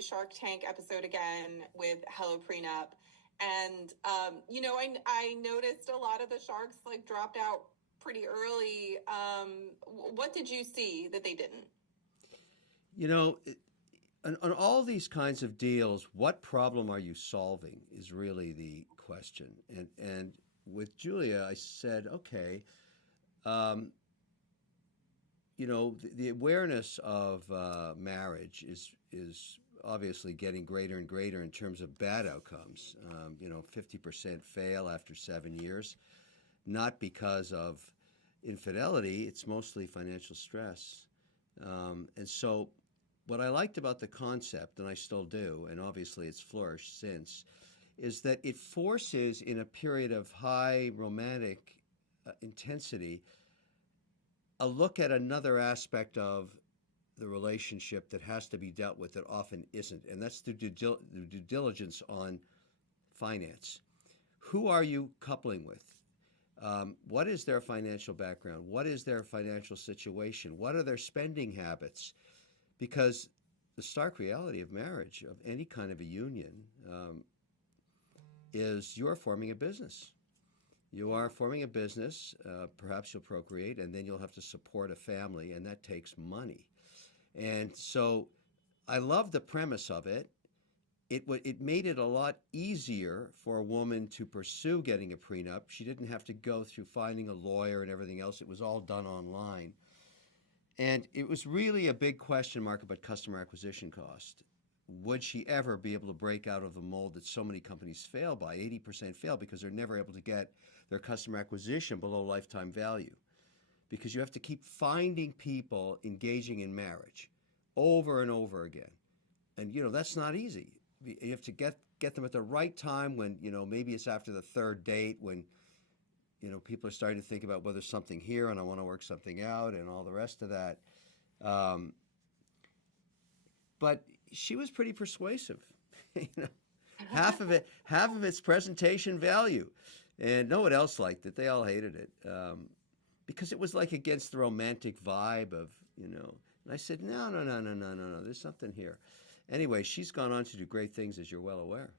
Shark Tank episode again with Hello Prenup. And, I noticed a lot of the sharks like dropped out pretty early. What did you see that they didn't? You know, on all these kinds of deals, what problem are you solving is really the question. And with Julia, I said, okay, um, the awareness of marriage is obviously getting greater and greater in terms of bad outcomes. 50% fail after 7 years, not because of infidelity. It's mostly financial stress. And so, what I liked about the concept, and I still do, and obviously it's flourished since, is that it forces, in a period of high romantic intensity, a look at another aspect of the relationship that has to be dealt with that often isn't, and that's the due diligence on finance. Who are you coupling with? What is their financial background? What is their financial situation? What are their spending habits? Because the stark reality of marriage, of any kind of a union, is you're forming a business. You are forming a business, perhaps you'll procreate, and then you'll have to support a family, and that takes money. And so I love the premise of it. It made it a lot easier for a woman to pursue getting a prenup. She didn't have to go through finding a lawyer and everything else. It was all done online. And it was really a big question mark about customer acquisition cost. Would she ever be able to break out of the mold that so many companies fail by? 80% fail because they're never able to get their customer acquisition below lifetime value. Because you have to keep finding people engaging in marriage over and over again. And, that's not easy. You have to get them at the right time when, maybe it's after the third date when, people are starting to think about, well, there's something here and I want to work something out and all the rest of that. But she was pretty persuasive. Half of it's presentation value. And no one else liked it. They all hated it. Because it was like against the romantic vibe of, And I said, no. There's something here. Anyway, she's gone on to do great things, as you're well aware.